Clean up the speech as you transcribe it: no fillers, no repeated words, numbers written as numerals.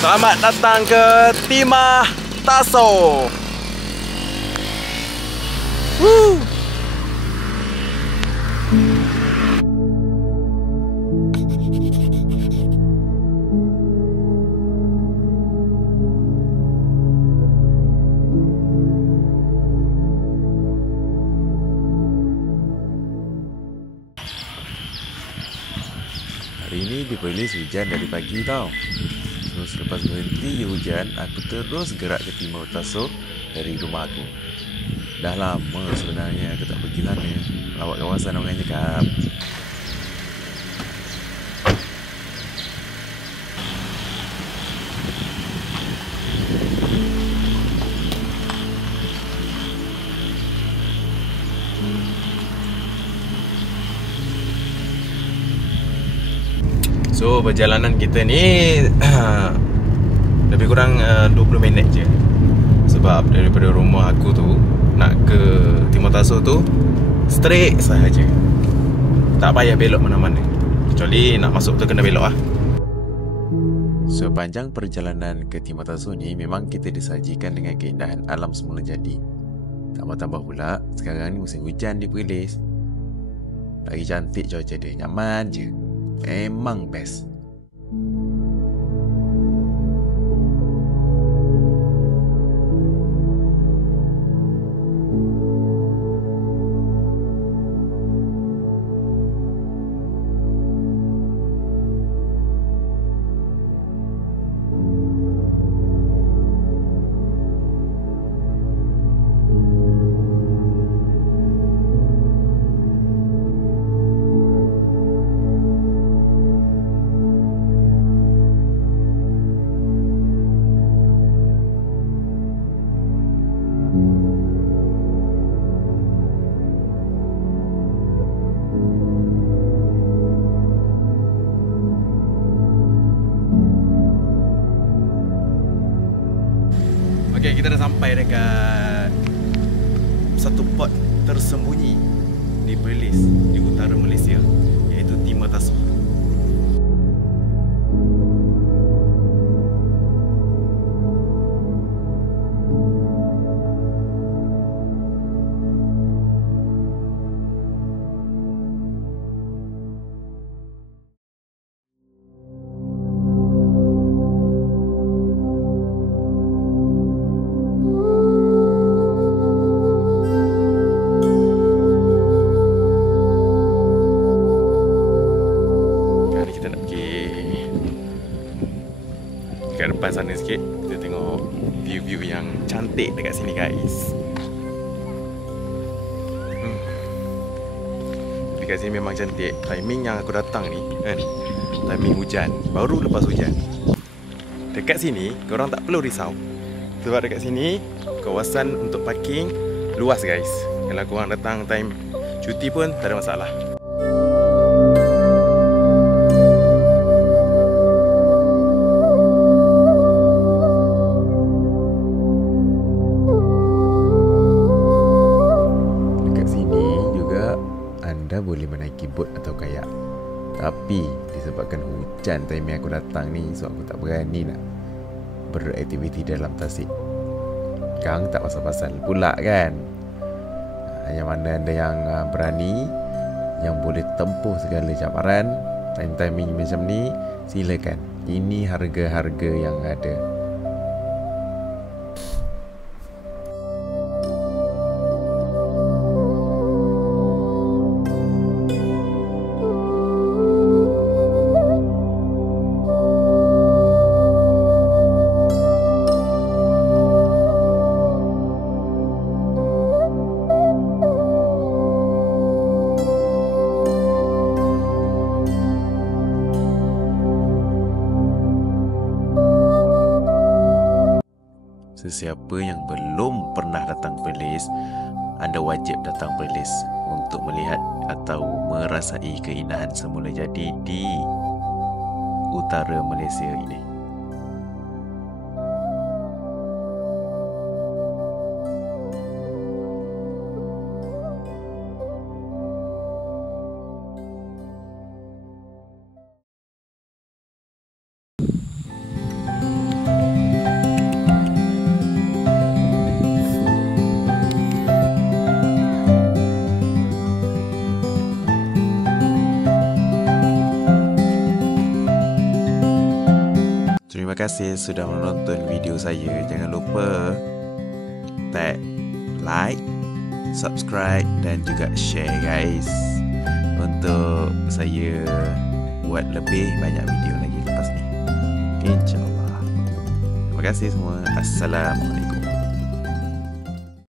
Selamat datang ke Timah Taso. Woo. Hari ini di Perlis hujan dari pagi tau. So selepas berhenti hujan, aku terus gerak ke Timah Taso dari rumah aku. Dah lama sebenarnya aku tak pergi sana. Lawak kawasan orang cakap. So perjalanan kita ni lebih kurang 20 minit je. Sebab daripada rumah aku tu nak ke Timah Taso tu straight sahaja. Tak payah belok mana-mana. Kecuali nak masuk tu kena belok lah. Sepanjang perjalanan ke Timah Taso ni memang kita disajikan dengan keindahan alam semula jadi. Tambah-tambah pula sekarang ni musim hujan di Perlis. Lagi cantik cuaca dia, nyaman je. Memang best. Okay, kita dah sampai dekat satu port tersembunyi di Perlis, di utara Malaysia, iaitu Timah Taso. Dekat depan sana sikit, kita tengok view-view yang cantik dekat sini guys. Dekat sini memang cantik. Timing yang aku datang ni kan, timing hujan, baru lepas hujan. Dekat sini korang tak perlu risau, sebab dekat sini kawasan untuk parking luas guys. Kalau korang datang time cuti pun tak ada masalah. Boleh menaiki bot atau kayak. Tapi disebabkan hujan timing aku datang ni, so aku tak berani nak beraktiviti dalam tasik. Kang tak pasal-pasal pula kan. Yang mana ada yang berani, yang boleh tempuh segala cabaran, timing macam ni, silakan. Ini harga-harga yang ada. Sesiapa yang belum pernah datang Perlis, anda wajib datang Perlis untuk melihat atau merasai keindahan semula jadi di utara Malaysia ini. kasih sudah menonton video saya. Jangan lupa tag, like, subscribe dan juga share guys, untuk saya buat lebih banyak video lagi lepas ni, InsyaAllah. Terima kasih semua. Assalamualaikum.